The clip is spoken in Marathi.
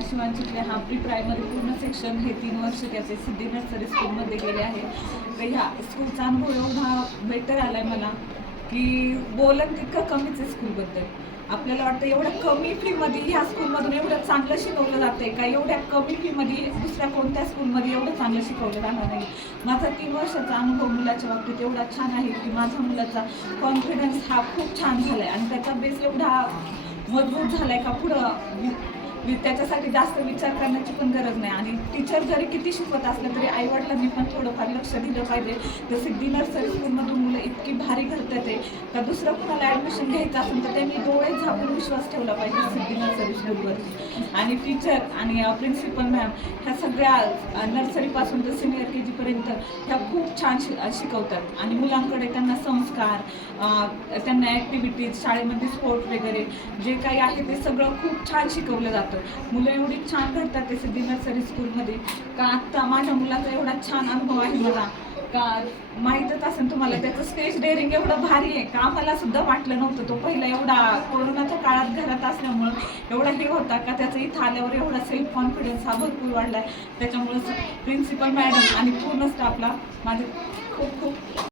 शिवांचीतले हा प्री प्रायमरी पूर्ण सेक्शन हे 3 वर्ष त्याचे सिद्धी नर्सरी स्कूलमध्ये गेले आहे. तर ह्या स्कूलचा अनुभव एवढा बेटर आला आहे मला की बोलन तितकं कमीच आहे स्कूलबद्दल. आपल्याला वाटतं एवढ्या कमी फीमध्ये ह्या स्कूलमधून एवढं चांगलं शिकवलं जातं आहे का, एवढ्या कमी फीमध्ये दुसऱ्या कोणत्या स्कूलमध्ये एवढं चांगलं शिकवलं जाणार नाही. माझा 3 वर्षाचा अनुभव मुलाच्या बाबतीत एवढा छान आहे की माझ्या मुलाचा कॉन्फिडन्स हा खूप छान झाला आहे आणि त्याचा बेस एवढा मजबूत झाला आहे का पुढं त्याच्यासाठी जास्त विचार करण्याची पण गरज नाही. आणि टीचर जरी किती शिकवत असलं तरी आईवडिलांनी पण थोडंफार लक्ष दिलं पाहिजे. तर सिद्धी नर्सरी स्कूलमधून मुलं इतकी भारी घडतात आहे का दुसरं कुणाला ॲडमिशन घ्यायचं असेल तर त्यांनी डोळे झाकून विश्वास ठेवला पाहिजे सिद्धी नर्सरी स्कूलवरती. आणि टीचर आणि प्रिन्सिपल मॅम ह्या सगळ्या नर्सरीपासून तर सिनियर KG पर्यंत ह्या खूप छान शिकवतात. आणि मुलांकडे त्यांना संस्कार, त्यांना ॲक्टिव्हिटीज, शाळेमध्ये स्पोर्ट वगैरे जे काही आहे ते सगळं खूप छान शिकवलं जातं. मुलं एवढी छान घडतात ते सिद्धी नर्सरी स्कूलमध्ये का आत्ता माझ्या मुलाचा एवढा छान अनुभव आहे मला का माहीतच असेल तुम्हाला. त्याचं स्टेज डेअरिंग एवढं भारी आहे का आम्हाला सुद्धा वाटलं नव्हतं. तो पहिला एवढा कोरोनाच्या काळात घरात असल्यामुळं एवढा हे होता का त्याचं इथं आल्यावर एवढा सेल्फ कॉन्फिडन्स हा भरपूर वाढला आहे. त्याच्यामुळं प्रिन्सिपल मॅडम आणि पूर्ण स्टाफला माझे खूप खूप